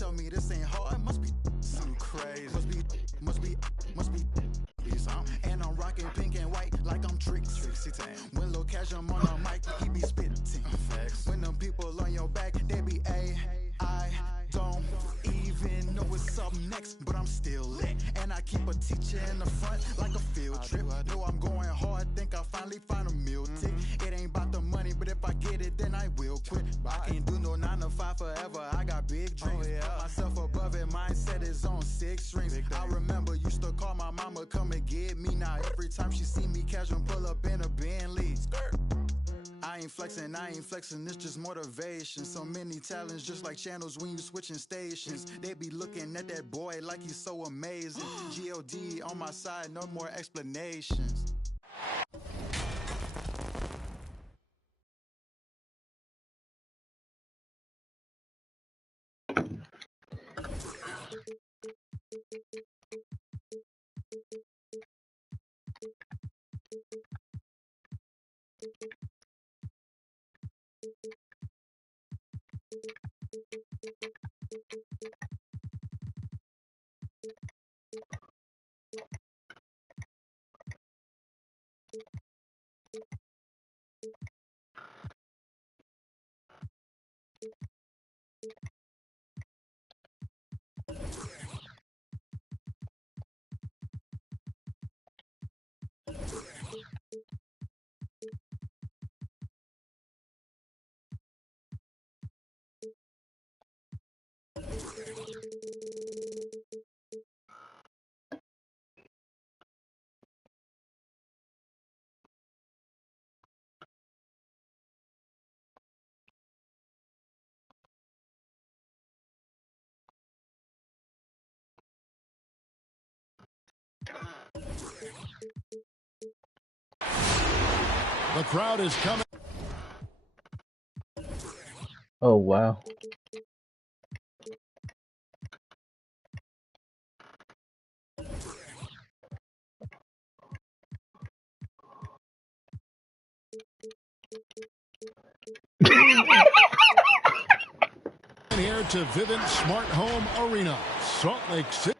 tell me this ain't hard, must be some crazy. Must be something. And I'm rocking pink and white like I'm Trixie. When Lil Cash I'm on the mic, he be spitting. When them people on your back, they be I don't even know what's up next, but I'm still lit. And I keep a teacher in the front like a field trip. Know I'm going hard, think I finally find a meal tick. It ain't about the money, but if I get it, then I will quit. I can't do no 9 to 5 forever, I got big dreams. Put myself above it, mindset is on 6 strings. I remember used to call my mama, come and get me. Now every time she see me, casual pull up in a Bentley. I ain't flexing, it's just motivation. So many talents, just like channels when you switching stations. They be looking at that boy like he's so amazing. G.O.D. on my side, no more explanations. The crowd is coming. Oh, wow. Here to Vivint Smart Home Arena, Salt Lake City.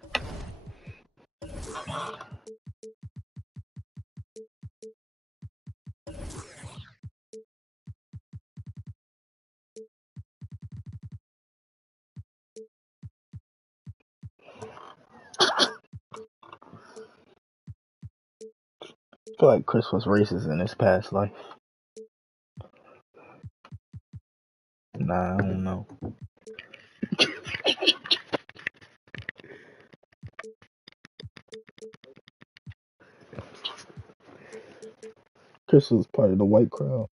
I feel like Chris was racist in his past life. Nah, I don't know. Chris was part of the white crowd.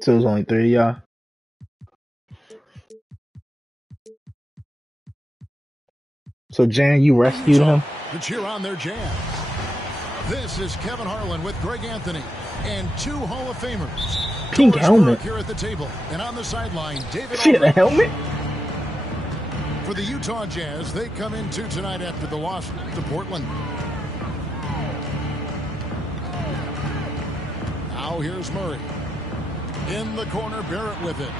So there's only 3 of y'all? So Jan, you rescued him? To cheer on their Jazz. This is Kevin Harlan with Greg Anthony and 2 Hall of Famers. Pink helmet. Here at the table and on the sideline, David. She had a helmet? For the Utah Jazz, they come in 2 tonight after the loss to Portland. Now here's Murray. In the corner, Barrett with it.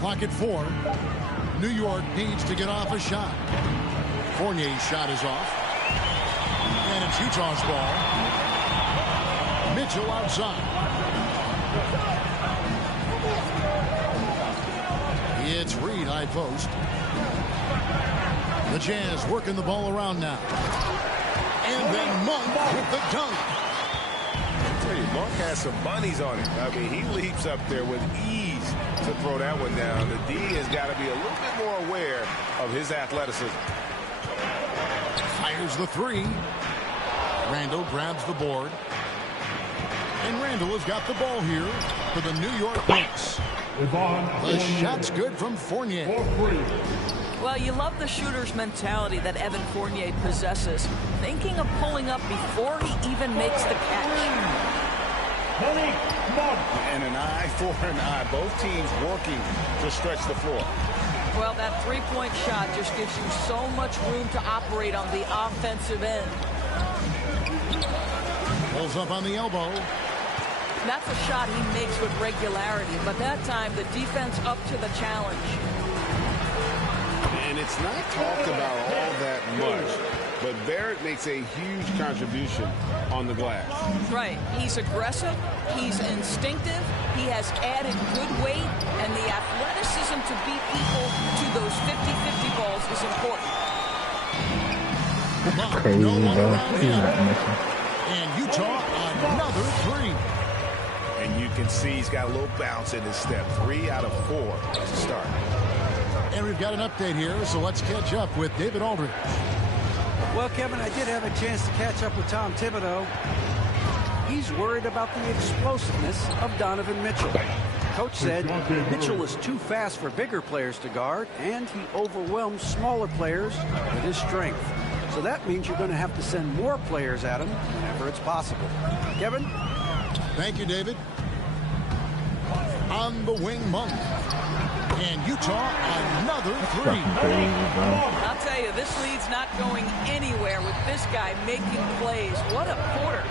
Clock at 4. New York needs to get off a shot. Fournier's shot is off. And it's Utah's ball. Mitchell outside. It's Reed, high post. The Jazz working the ball around now. And then Monk with the dunk. I tell you, Monk has some bunnies on it. I mean, he leaps up there with ease to throw that one down. The D has got to be a little bit more aware of his athleticism. Fires the 3. Randall grabs the board. And Randall has got the ball here for the New York Knicks. The shot's good from Fournier. Well, you love the shooter's mentality that Evan Fournier possesses, thinking of pulling up before he even makes the catch. And an eye for an eye. Both teams working to stretch the floor. Well, that three-point shot just gives you so much room to operate on the offensive end. Pulls up on the elbow. That's a shot he makes with regularity, but that time the defense up to the challenge. And it's not talked about all that much, but Barrett makes a huge contribution on the glass. Right. He's aggressive. He's instinctive. He has added good weight, and the athleticism to beat people to those 50-50 balls is important. That's crazy, bro. He's not missing. And Utah, another three. And you can see he's got a little bounce in his step. 3 out of 4 to start. And we've got an update here, so let's catch up with David Aldridge. Well, Kevin, I did have a chance to catch up with Tom Thibodeau. He's worried about the explosiveness of Donovan Mitchell. Coach said Mitchell is too fast for bigger players to guard, and he overwhelms smaller players with his strength. So that means you're going to have to send more players at him whenever it's possible. Kevin? Thank you, David. On the wing, Monk. And Utah, another three. I'll tell you, this lead's not going anywhere with this guy making plays. What a quarter.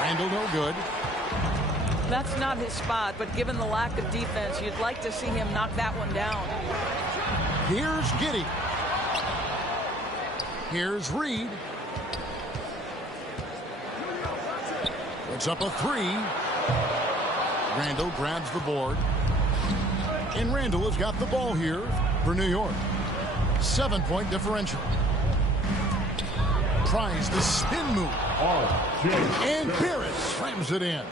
Randall, no good. That's not his spot, but given the lack of defense, you'd like to see him knock that one down. Here's Giddey. Here's Reed. Puts up a three. Randall grabs the board. And Randall has got the ball here for New York. 7-point differential. Tries the spin move. And Barrett slams it in.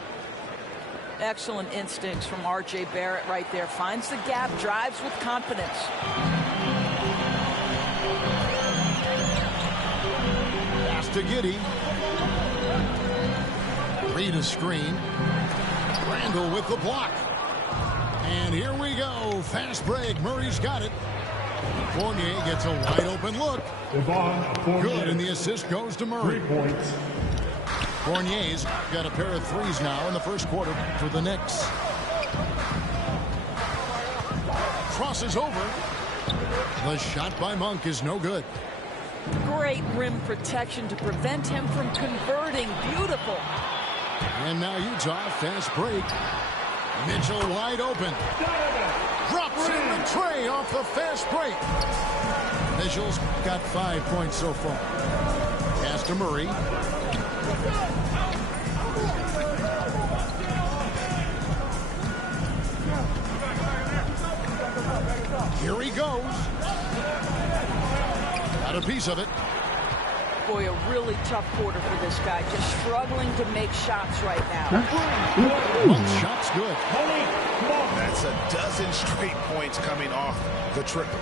Excellent instincts from R.J. Barrett right there. Finds the gap, drives with confidence. Pass to Giddey. Reed a screen. Randall with the block. And here we go. Fast break. Murray's got it. Fournier gets a wide open look. Good, and the assist goes to Murray. 3 points. Fournier's got a pair of threes now in the first quarter for the Knicks. Crosses over. The shot by Monk is no good. Great rim protection to prevent him from converting. Beautiful. And now Utah, fast break. Mitchell wide open. Drops in the tray off the fast break. Mitchell's got 5 points so far. Pass to Murray. Here he goes. Got a piece of it. Boy, a really tough quarter for this guy. Just struggling to make shots right now. Shot's good. That's a dozen straight points coming off the triple.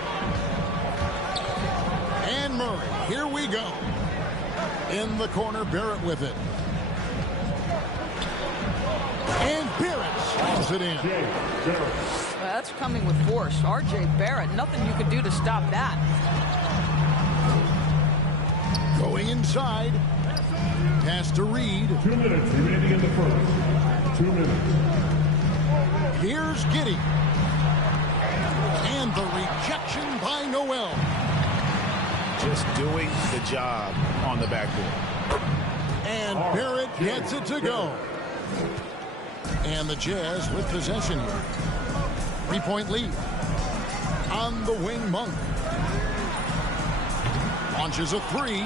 And Murray, here we go. In the corner, Barrett with it. And Barrett slams it in. Well, that's coming with force. R.J. Barrett, nothing you can do to stop that. Going inside. Pass to Reed. 2 minutes remaining in the first. 2 minutes. Here's Giddey. And the rejection by Noel. Just doing the job on the backboard. And Barrett gets it to go. And the Jazz with possession here. 3-point lead. On the wing, Monk. Launches a three.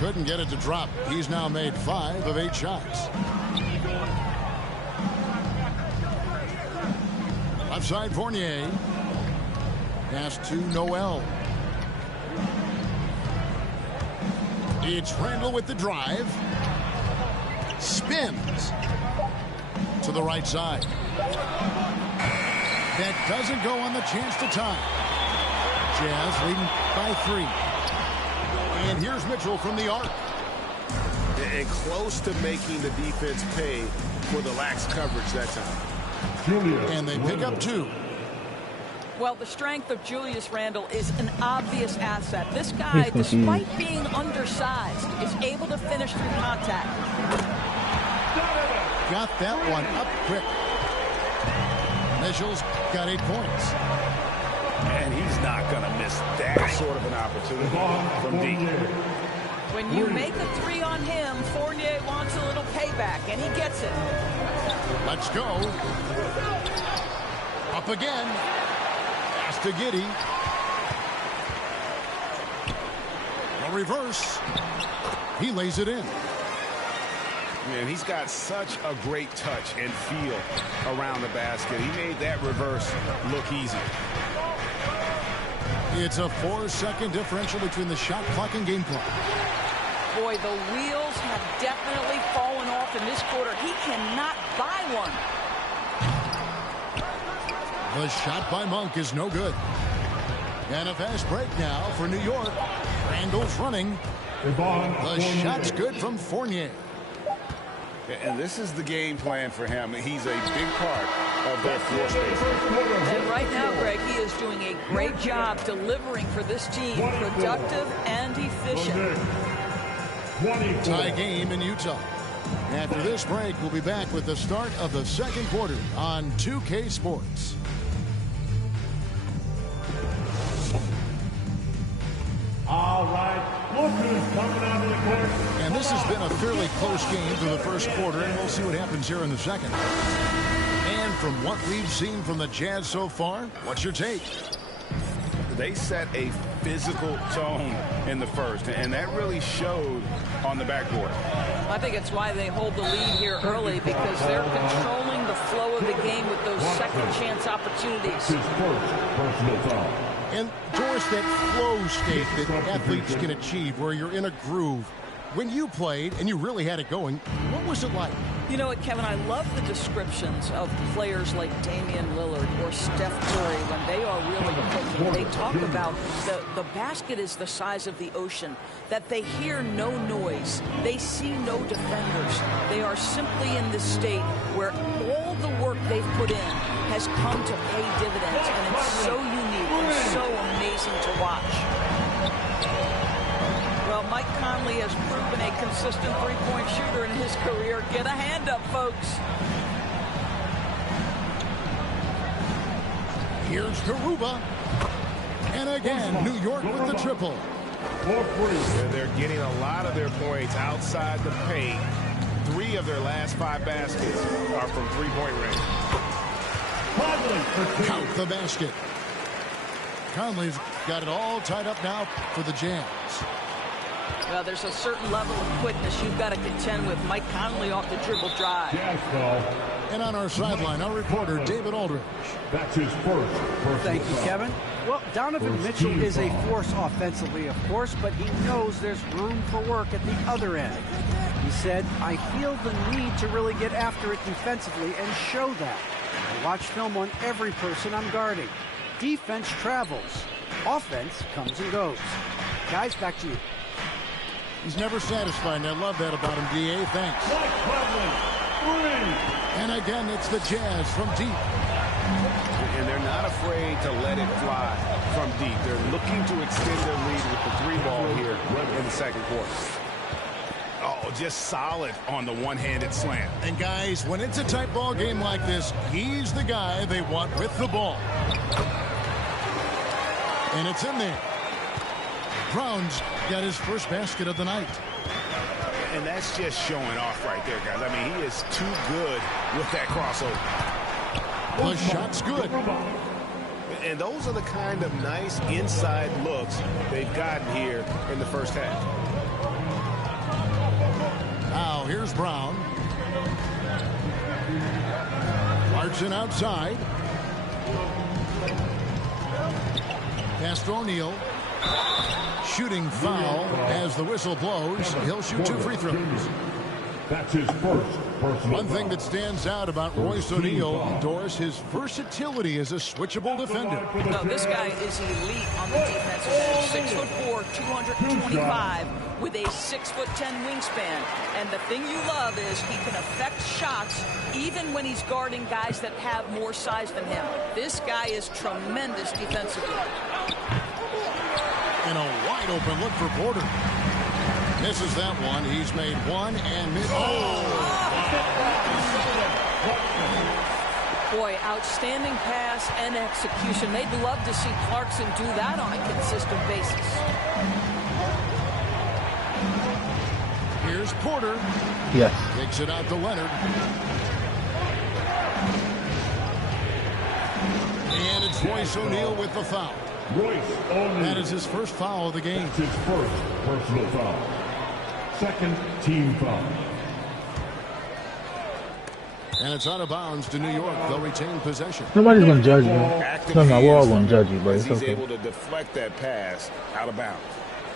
Couldn't get it to drop. He's now made 5 of 8 shots. Left side, Fournier. Pass to Noel. It's Randall with the drive. Spins to the right side. That doesn't go on the chance to tie. Jazz leading by 3. And here's Mitchell from the arc. And close to making the defense pay for the lax coverage that time. And they pick up 2. Well, the strength of Julius Randle is an obvious asset. This guy, despite being undersized, is able to finish through contact. Got that one up quick. Mitchell's got 8 points. And he's not going to miss that sort of an opportunity from deep. When you make a three on him, Fournier wants a little payback, and he gets it. Let's go. Up again. Pass to Giddey. A reverse. He lays it in. Man, he's got such a great touch and feel around the basket. He made that reverse look easy. It's a 4-second differential between the shot clock and game clock. Boy, the wheels have definitely fallen off in this quarter. He cannot buy one. The shot by Monk is no good. And a fast break now for New York. Randall's running. The shot's good from Fournier. And this is the game plan for him. He's a big part of their floor space. And right now, Greg, he is doing a great job delivering for this team. Productive and efficient. Tie game in Utah. After this break, we'll be back with the start of the second quarter on 2K Sports. All right, look who's coming out of the court. And this has been a fairly close game through the first quarter, and we'll see what happens here in the second. And from what we've seen from the Jazz so far, what's your take? They set a physical tone in the first, and that really showed on the backboard. I think it's why they hold the lead here early, because they're controlling the flow of the game with those second chance opportunities. His first personal foul. And, Doris, that flow state that athletes can achieve where you're in a groove. When you played and you really had it going, what was it like? You know what, Kevin, I love the descriptions of players like Damian Lillard or Steph Curry when they are really cooking. They talk about the basket is the size of the ocean, that they hear no noise. They see no defenders. They are simply in this state where all the work they've put in has come to pay dividends, and it's so unique and so amazing to watch. Well, Mike Conley has proven a consistent three-point shooter in his career. Get a hand up, folks. Here's Garuba. And again, New York with the triple. They're getting a lot of their points outside the paint. 3 of their last 5 baskets are from three-point range. Count the basket. Conley's got it all tied up now for the Jazz. Well, there's a certain level of quickness you've got to contend with. Mike Conley off the dribble drive. And on our sideline, our reporter, David Aldridge. That's his first. Thank you, Kevin. Well, Donovan Mitchell is a force offensively, of course, but he knows there's room for work at the other end. He said, I feel the need to really get after it defensively and show that. I watch film on every person I'm guarding. Defense travels. Offense comes and goes. Guys, back to you. He's never satisfied, and I love that about him, D.A. Thanks. And again, it's the Jazz from deep. And they're not afraid to let it fly from deep. They're looking to extend their lead with the 3-ball here in the second quarter. Oh, just solid on the one-handed slam. And guys, when it's a tight ball game like this, he's the guy they want with the ball. And it's in there. Brown's got his first basket of the night. And that's just showing off right there, guys. I mean, he is too good with that crossover. The shot's good. And those are the kind of nice inside looks they've gotten here in the first half. Now, here's Brown. Clarkson outside. Pass to O'Neal. Shooting foul as the whistle blows. He'll shoot 2 free throws. That's his first personal. One thing that stands out about Royce O'Neal, Doris, his versatility as a switchable defender. No, this guy is elite on the defensive end. 6'4", 225, with a 6'10" wingspan. And the thing you love is he can affect shots even when he's guarding guys that have more size than him. This guy is tremendous defensively. And a wide open look for Porter. Misses that one. He's made one and missed. Oh! Boy, outstanding pass and execution. They'd love to see Clarkson do that on a consistent basis. Here's Porter. Yes. Takes it out to Leonard. And it's Royce O'Neal with the foul. Royce O'Neal. That is his first foul of the game. That's his first personal foul. Second team foul. And it's out of bounds to New York. They'll retain possession. Nobody's going to judge you. No, we're all going to judge you, but He's it's okay. able to deflect that pass out of bounds.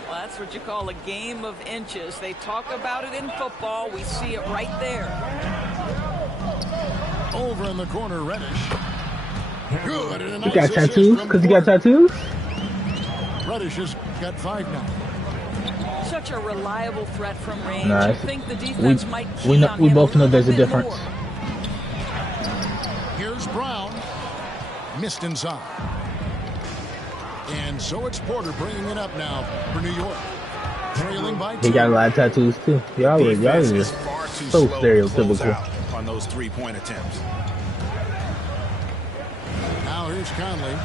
Well, that's what you call a game of inches. They talk about it in football. We see it right there. Over in the corner, Reddish. Good. And a You nice got assist tattoos? from Because you got Porter. tattoos? Reddish has got 5 now. Such a reliable threat from range. Nah, I think the defense might key on we him both know there's a little bit difference. more. Here's Brown. Missed inside. And so it's Porter bringing it up now for New York. Trailing by 2. He got a lot of tattoos, too. Y'all Defense are is just far too so slow to close stereotypical. out on those three-point attempts. Now here's Conley.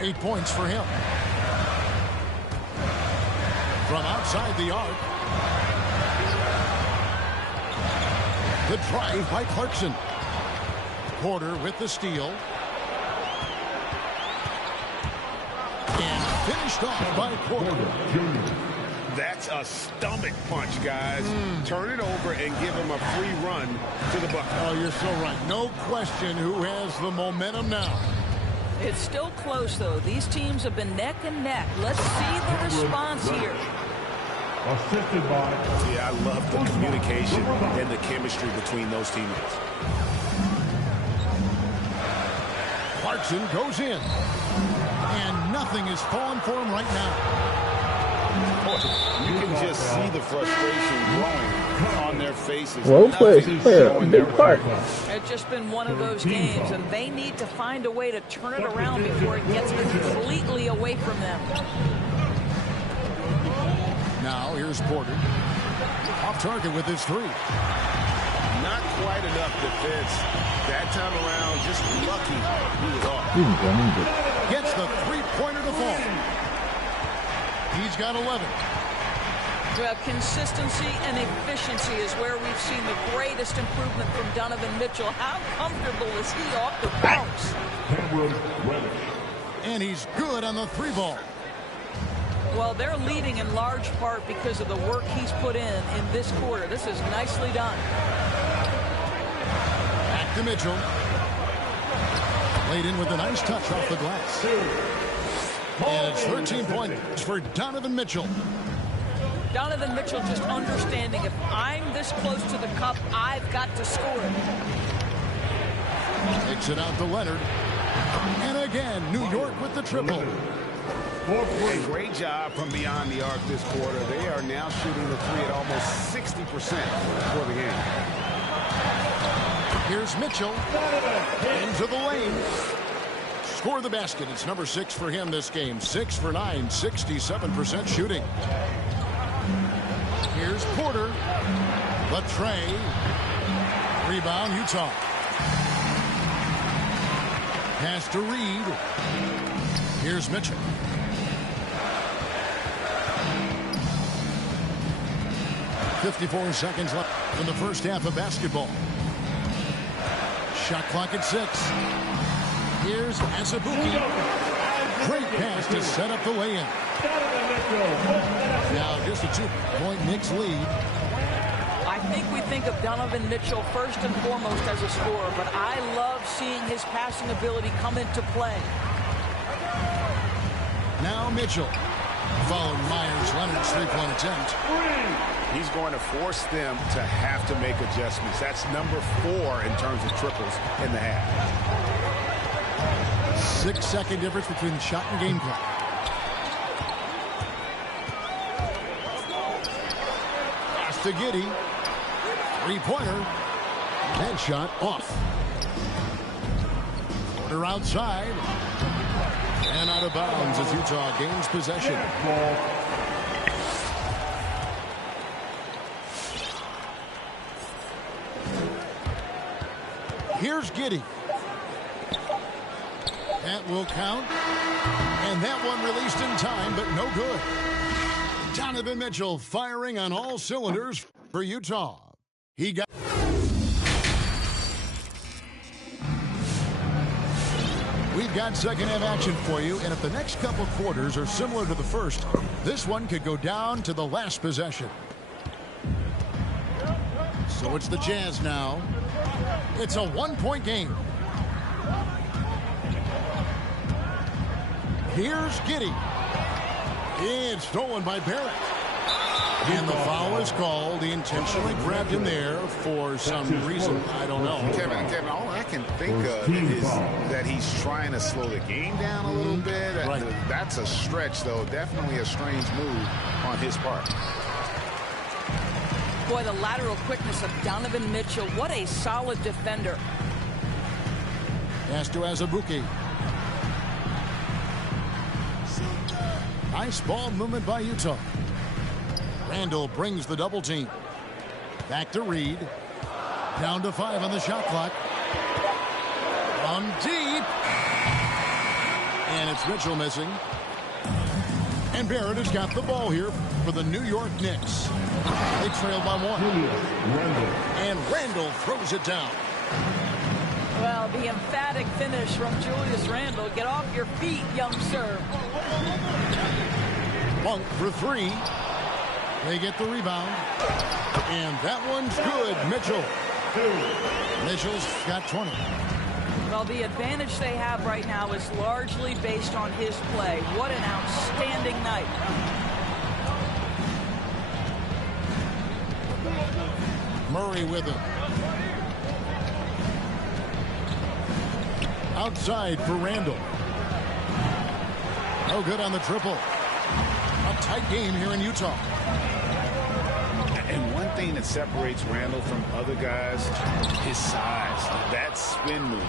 8 points for him. From outside the arc. The drive by Clarkson. Porter with the steal. And finished off by Porter. That's a stomach punch, guys. Turn it over and give him a free run to the bucket. Oh, you're so right. No question who has the momentum now. It's still close, though. These teams have been neck and neck. Let's see the response here. Assisted by. Yeah, I love the communication and the chemistry between those teammates. Clarkson goes in. And nothing is falling for him right now. You can just see the frustration growing on their faces. Well played. Nothing's Player, showing big their part. It's just been one of those games, and they need to find a way to turn it around before it gets completely away from them. Now here's Porter. Off target with his 3. Not quite enough defense. That time around, just lucky he was off. Gets the 3-pointer to fall. He's got 11. Well, consistency and efficiency is where we've seen the greatest improvement from Donovan Mitchell. How comfortable is he off the bounce? And he's good on the 3-ball. Well, they're leading in large part because of the work he's put in this quarter. This is nicely done. Back to Mitchell. Laid in with a nice touch off the glass. And it's 13 points for Donovan Mitchell. Donovan Mitchell just understanding if I'm this close to the cup, I've got to score it. Takes it out to Leonard. And again, New York with the triple. A great job from beyond the arc this quarter. They are now shooting the 3 at almost 60% for the game. Here's Mitchell. Into the lane. Score the basket. It's number 6 for him this game. 6 for 9, 67% shooting. Here's Porter. Latre. Rebound, Utah. Pass to Reed. Here's Mitchell. .54 seconds left in the first half of basketball. Shot clock at 6. Here's Asabuki. Great pass to set up the lay-in. Now just a 2-point Knicks lead. I think we think of Donovan Mitchell first and foremost as a scorer, but I love seeing his passing ability come into play. Now Mitchell. Following Myers-Leonard's 3-point attempt. He's going to force them to have to make adjustments. That's number 4 in terms of triples in the half. 6-second difference between shot and game clock. Pass to Giddey. 3-pointer. And shot off. Porter outside. And out of bounds as Utah gains possession. Here's Giddey. That will count. And that one released in time, but no good. Donovan Mitchell firing on all cylinders. For Utah, he got... We've got second half action for you, and if the next couple quarters are similar to the first, this one could go down to the last possession. So it's the Jazz now. It's a one-point game. Here's Giddey. It's stolen by Barrett. And the foul is called. He intentionally grabbed him there for some reason. I don't know. Kevin, all I can think of is that he's trying to slow the game down a little bit. Right. That's a stretch, though. Definitely a strange move on his part. Boy, the lateral quickness of Donovan Mitchell. What a solid defender. Pass to Azubuike. Nice ball movement by Utah. Randall brings the double team. Back to Reed. Down to 5 on the shot clock. From deep. And it's Mitchell missing. And Barrett has got the ball here for the New York Knicks. They trail by 1. And Randall throws it down. Well, the emphatic finish from Julius Randle. Get off your feet, young sir. Monk for 3. They get the rebound. And that one's good. Mitchell's got 20. Well, the advantage they have right now is largely based on his play. What an outstanding night. Murray with him. Outside for Randall. No good on the triple. A tight game here in Utah. And one thing that separates Randall from other guys, his size. That spin move.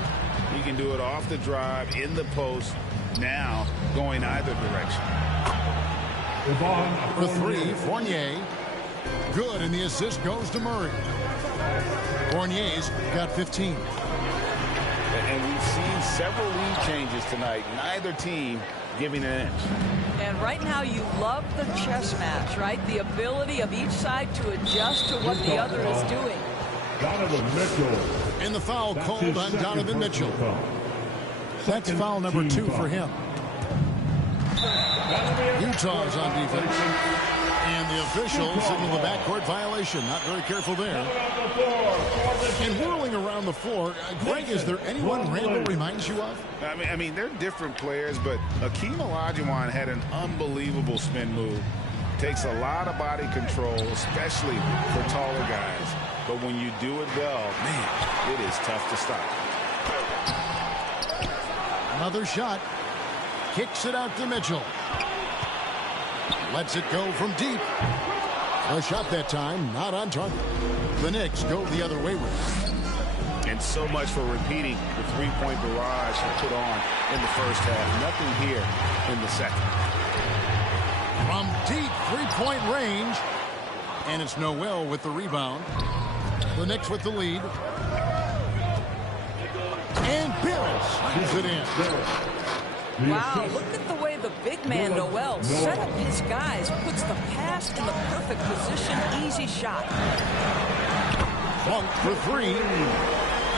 He can do it off the drive, in the post, now going either direction. For 3, Fournier. Good, and the assist goes to Murray. Fournier's got 15. And we've seen several lead changes tonight. Neither team giving an inch. And right now you love the chess match, right? The ability of each side to adjust to what the other is doing. Donovan Mitchell. And the foul called on Donovan Mitchell. That's foul number 2 for him. Utah's on defense. And the officials signal the backcourt violation. Not very careful there. And whirling around the floor, Greg, is there anyone Randall reminds you of? I mean, they're different players, but Akeem Olajuwon had an unbelievable spin move. Takes a lot of body control, especially for taller guys. But when you do it well, man, it is tough to stop. Another shot. Kicks it out to Mitchell. Lets it go from deep. A shot that time, not on target. The Knicks go the other way with it. And so much for repeating the three-point barrage he put on in the first half. Nothing here in the second. From deep three-point range. And it's Noel with the rebound. The Knicks with the lead. And Barrett slams it in. Wow, look at the way the big man, Noel, set up his guys, puts the pass in the perfect position, easy shot. Monk for 3.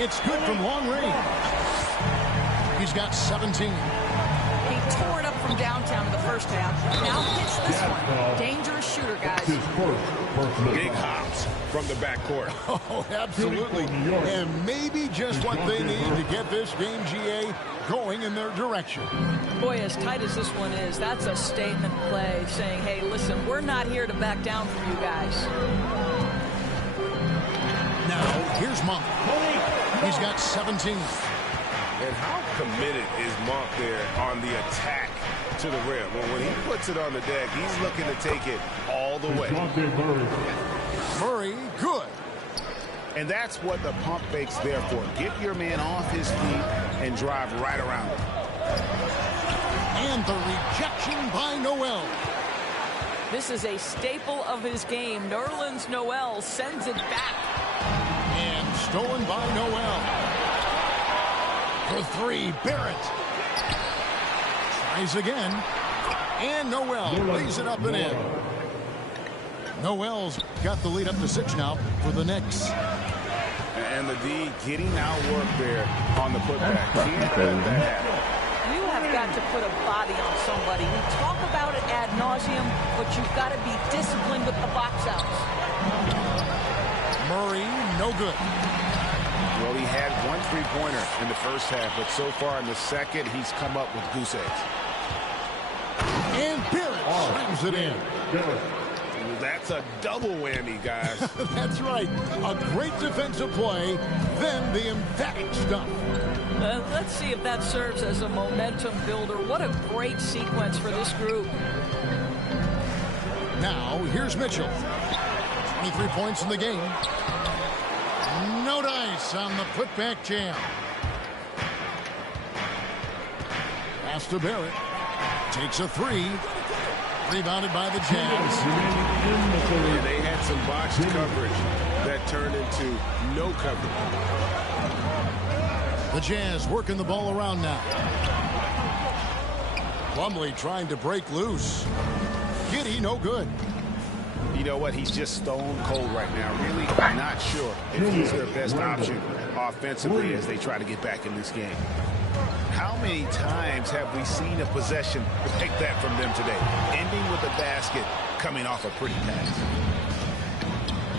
It's good from long range. He's got 17. He tore it up from downtown in the first half. Now hits this one. Dangerous shooter, guys. Big hops from the backcourt. Oh, absolutely. And maybe just what they need to get this game, GA, going in their direction. Boy, as tight as this one is, that's a statement play saying, hey, listen, we're not here to back down from you guys. Now, here's Monk. He's got 17. And how committed is Monk there on the attack to the rim? Well, when he puts it on the deck, he's looking to take it all the way. Murray, good. And that's what the pump fake's there for. Get your man off his feet and drive right around him. And the rejection by Noel. This is a staple of his game. Nerlens Noel sends it back. And stolen by Noel. For 3, Barrett. Tries again. And Noel lays it up and in. Noel's got the lead up to 6 now for the Knicks. And the D getting outwork there on the putback. Can't let that happen. You have got to put a body on somebody. We talk about it ad nauseum, but you've got to be disciplined with the box outs. Murray, no good. Well, he had one three-pointer in the first half, but so far in the second, he's come up with goose eggs. And Barrett slams it in. That's a double whammy, guys. That's right. A great defensive play, then the emphatic stuff. Let's see if that serves as a momentum builder. What a great sequence for this group. Now, here's Mitchell. 23 points in the game. No dice on the putback jam. Pass to Barrett. Takes a 3. Rebounded by the Jazz. Yeah, they had some botched coverage that turned into no coverage. The Jazz working the ball around now. Plumlee trying to break loose. Giddey, no good. You know what? He's just stone cold right now. Really not sure if he's their best option offensively as they try to get back in this game. How many times have we seen a possession like that from them today? Ending with a basket, coming off a pretty pass.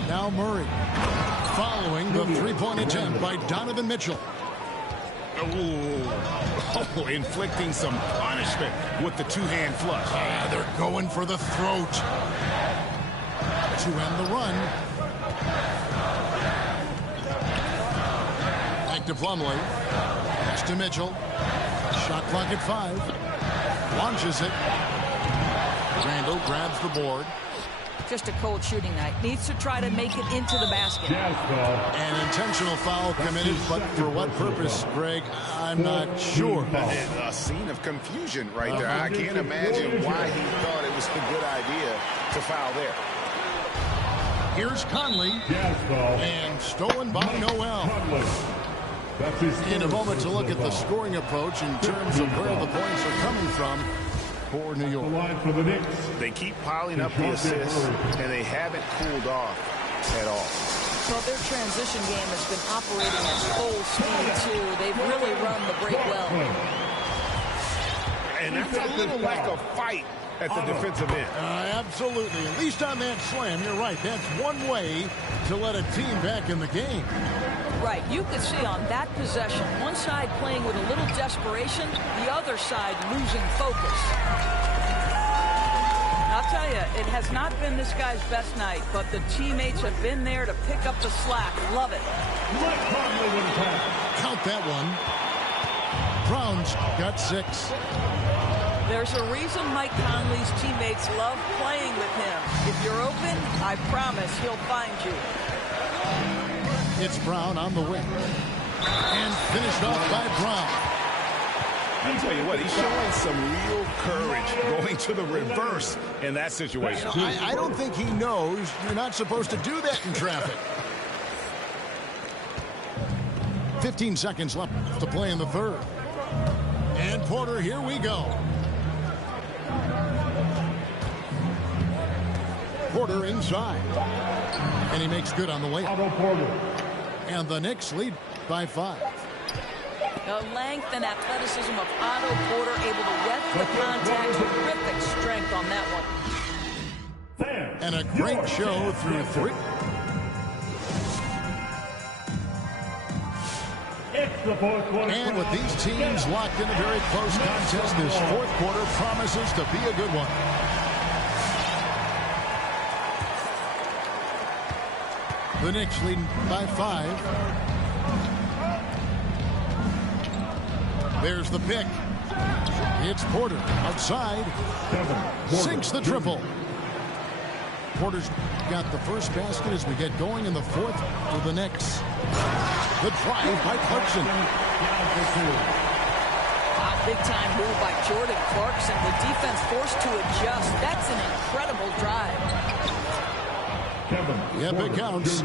Now Murray. Following the three-point attempt by Donovan Mitchell. Oh, inflicting some punishment with the two-hand flush. They're going for the throat. To end the run. Back to Plumlee. Pass to Mitchell. Shot clock at 5. Launches it. Randall grabs the board. Just a cold shooting night. Needs to try to make it into the basket. An intentional foul committed, but for what purpose, Greg? I'm not sure. A scene of confusion right there. I can't imagine why he thought it was a good idea to foul there. Here's Conley. And stolen by Noel. In a moment to look at the scoring approach in terms of where the points are coming from for New York. They keep piling up the assists, and they haven't cooled off at all. Well, their transition game has been operating at full speed, too. They've really run the break well. And that's a little lack of fight at the defensive end. Absolutely. At least on that slam, you're right. That's one way to let a team back in the game. Right. You could see on that possession, one side playing with a little desperation, the other side losing focus. I'll tell you, it has not been this guy's best night, but the teammates have been there to pick up the slack. Love it. Count that one. Brown's got 6. There's a reason Mike Conley's teammates love playing with him. If you're open, I promise he'll find you. It's Brown on the wing. And finished off by Brown. I'll tell you what, he's showing some real courage going to the reverse in that situation. I don't think he knows you're not supposed to do that in traffic. 15 seconds left to play in the third. And Porter, here we go. Porter inside. And he makes good on the layup. And the Knicks lead by 5. The length and athleticism of Otto Porter able to wet the contact. Terrific strength on that one. And a great show through 3. And with these teams locked in a very close contest, this fourth quarter promises to be a good one. The Knicks leading by 5. There's the pick. It's Porter outside. Sinks the triple. Porter's got the first basket as we get going in the fourth for the Knicks. The drive by Clarkson. Big-time move by Jordan Clarkson. The defense forced to adjust. That's an incredible drive. Yep, it counts.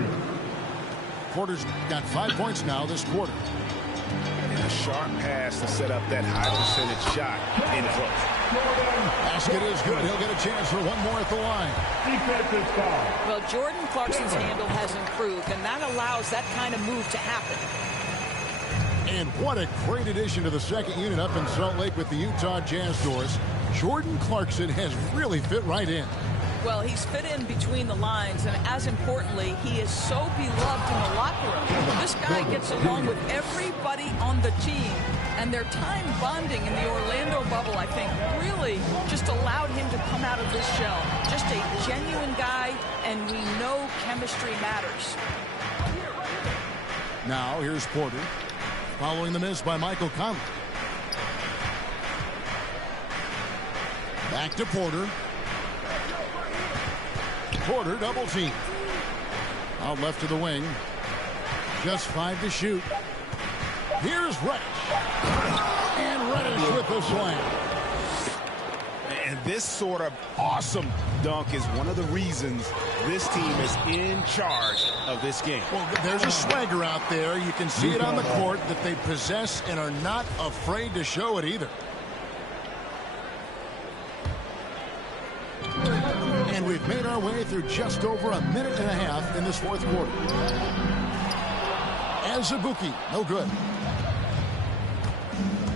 Porter's got 5 points now this quarter. And a sharp pass to set up that high percentage shot in close. Basket is good. He'll get a chance for one more at the line. Defensive foul. Well, Jordan Clarkson's handle has improved, and that allows that kind of move to happen. And what a great addition to the second unit up in Salt Lake with the Utah Jazz, Doris. Jordan Clarkson has really fit right in. Well, he's fit in between the lines, and as importantly, he is so beloved in the locker room. This guy gets along with everybody on the team, and their time bonding in the Orlando bubble, I think, really just allowed him to come out of this shell. Just a genuine guy, and we know chemistry matters. Now, here's Porter, following the miss by Michael Conley. Back to Porter. Porter double team. Out left to the wing. Just 5 to shoot. Here's Reddish. And Reddish with the slam. And this sort of awesome dunk is one of the reasons this team is in charge of this game. Well, there's a swagger out there. You can see it on the court that they possess and are not afraid to show it either. And we've made our way through just over a minute and a half in this fourth quarter. Azubuike, no good.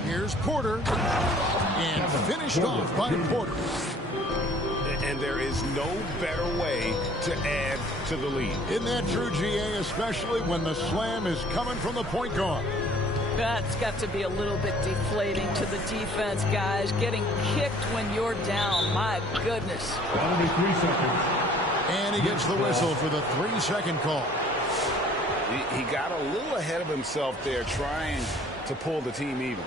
Here's Porter. And finished off by Porter. And there is no better way to add to the lead. Isn't that true, GA, especially when the slam is coming from the point guard? That's got to be a little bit deflating to the defense, guys. Getting kicked when you're down. My goodness. That'll be 3 seconds. And he gets the whistle for the 3-second call. He got a little ahead of himself there trying to pull the team even.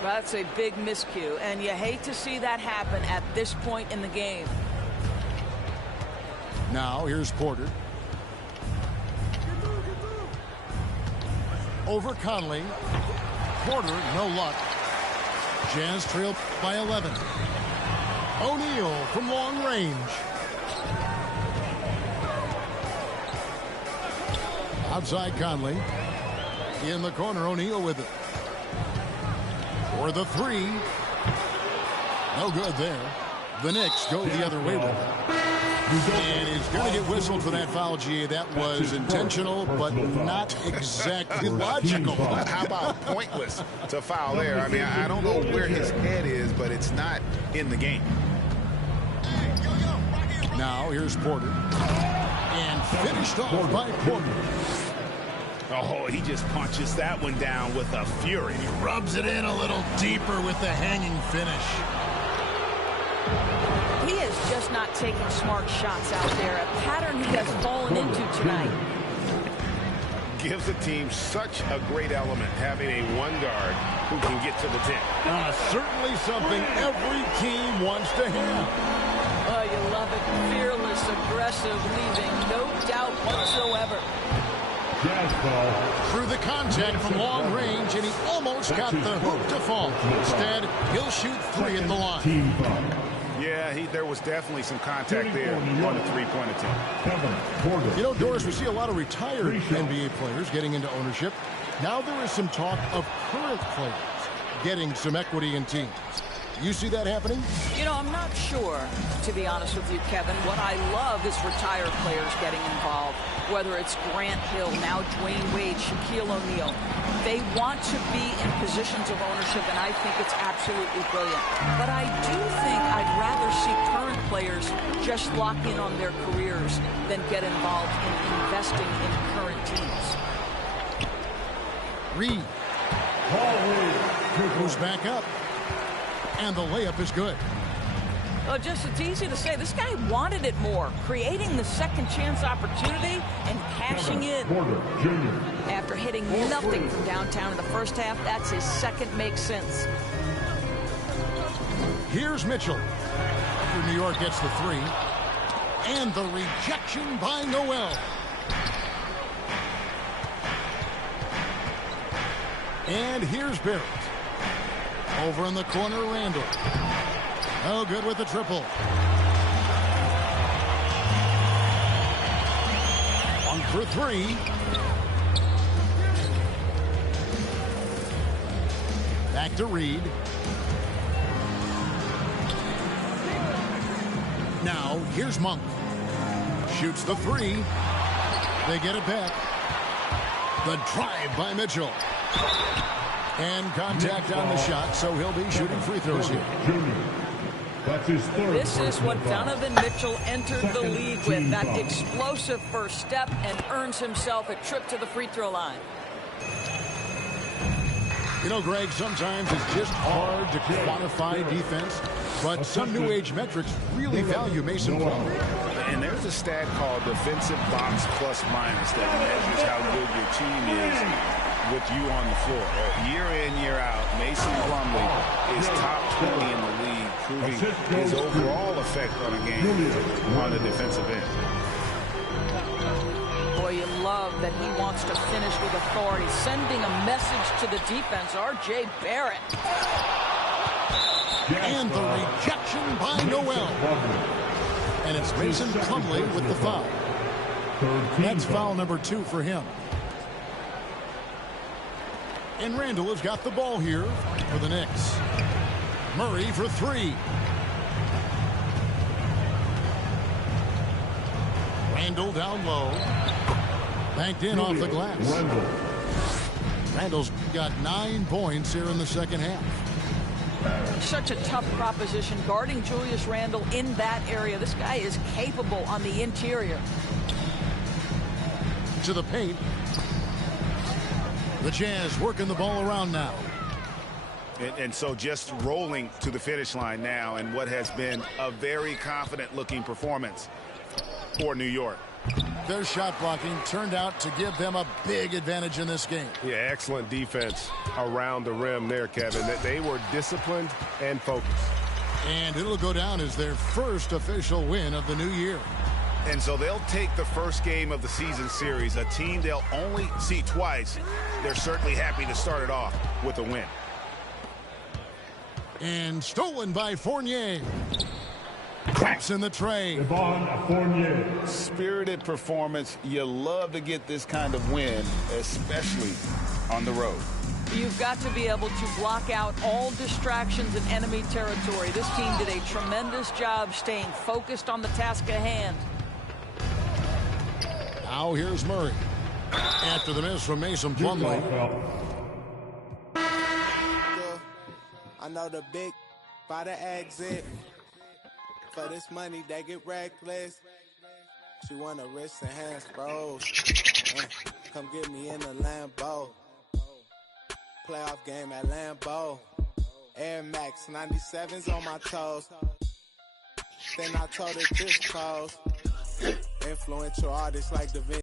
That's a big miscue, and you hate to see that happen at this point in the game. Now, here's Porter. Over Conley. Porter, no luck. Jazz trail by 11. O'Neal from long range. Outside Conley. In the corner, O'Neal with it. For the 3. No good there. The Knicks go the other way with it. And he's going to get whistled for that foul, GA. That was intentional, but not exactly logical. How about pointless to foul there? I mean, I don't know where his head is, but it's not in the game. Now, here's Porter. And finished off by Porter. Oh, he just punches that one down with a fury. He rubs it in a little deeper with the hanging finish. He is just not taking smart shots out there, a pattern he has fallen into tonight. Gives the team such a great element, having a one guard who can get to the 10. Certainly something every team wants to have. Oh, you love it. Fearless, aggressive, leaving no doubt whatsoever. Jazz ball. Through the contact from long range, and he almost got the hoop to fall. Instead, he'll shoot 3 at the line. Team foul. Yeah, there was definitely some contact there on the three-point attempt. Kevin Porter. You know, Doris, we see a lot of retired NBA players getting into ownership. Now there is some talk of current players getting some equity in teams. You see that happening? You know, I'm not sure, to be honest with you, Kevin. What I love is retired players getting involved, whether it's Grant Hill, now Dwayne Wade, Shaquille O'Neal. They want to be in positions of ownership, and I think it's absolutely brilliant. But I do think I'd rather see current players just lock in on their careers than get involved in investing in current teams. Reed. Goes back up. And the layup is good. Well, just it's easy to say. This guy wanted it more, creating the second chance opportunity and cashing in. Porter Jr. After hitting nothing from downtown in the first half, that's his second makes sense. Here's Mitchell. After New York gets the 3. And the rejection by Noel. And here's Barrett. Over in the corner, Randall. Oh, good with the triple. 1 for 3. Back to Reed. Now, here's Monk. Shoots the three. They get it back. The drive by Mitchell. And contact on the shot, so he'll be shooting free throws here. That's his third. This is what Donovan Mitchell entered the league with, that explosive first step, and earns himself a trip to the free throw line. You know, Greg, sometimes it's just hard to quantify defense, but some new age metrics really value Mason Plumlee. And there's a stat called defensive box plus minus that measures how good your team is with you on the floor. Year in, year out, Mason Plumlee is top 20 in the league, proving his overall effect on a game on the defensive end. Boy, you love that he wants to finish with authority, sending a message to the defense. R.J. Barrett. And the rejection by Noel. And it's Mason Plumlee with the foul. That's foul number 2 for him. And Randall has got the ball here for the Knicks. Murray for 3. Randall down low. Banked in off the glass. Randall's got 9 points here in the second half. Such a tough proposition guarding Julius Randle in that area. This guy is capable on the interior. To the paint. The Jazz working the ball around now. And so just rolling to the finish line now in what has been a very confident-looking performance for New York. Their shot blocking turned out to give them a big advantage in this game. Yeah, excellent defense around the rim there, Kevin. They were disciplined and focused. And it'll go down as their first official win of the new year. And so they'll take the first game of the season series, a team they'll only see twice. They're certainly happy to start it off with a win. And stolen by Fournier. Cracks in the tray. Fournier. Spirited performance. You love to get this kind of win, especially on the road. You've got to be able to block out all distractions in enemy territory. This team did a tremendous job staying focused on the task at hand. Now here's Murray. After the miss from Mason Plumlee. I know the big by the exit. For this money, they get reckless. She want a wrist and hands froze. Come get me in the Lambo. Playoff game at Lambeau. Air Max 97s on my toes. Then I told her this close. Influential artists like Da Vinci.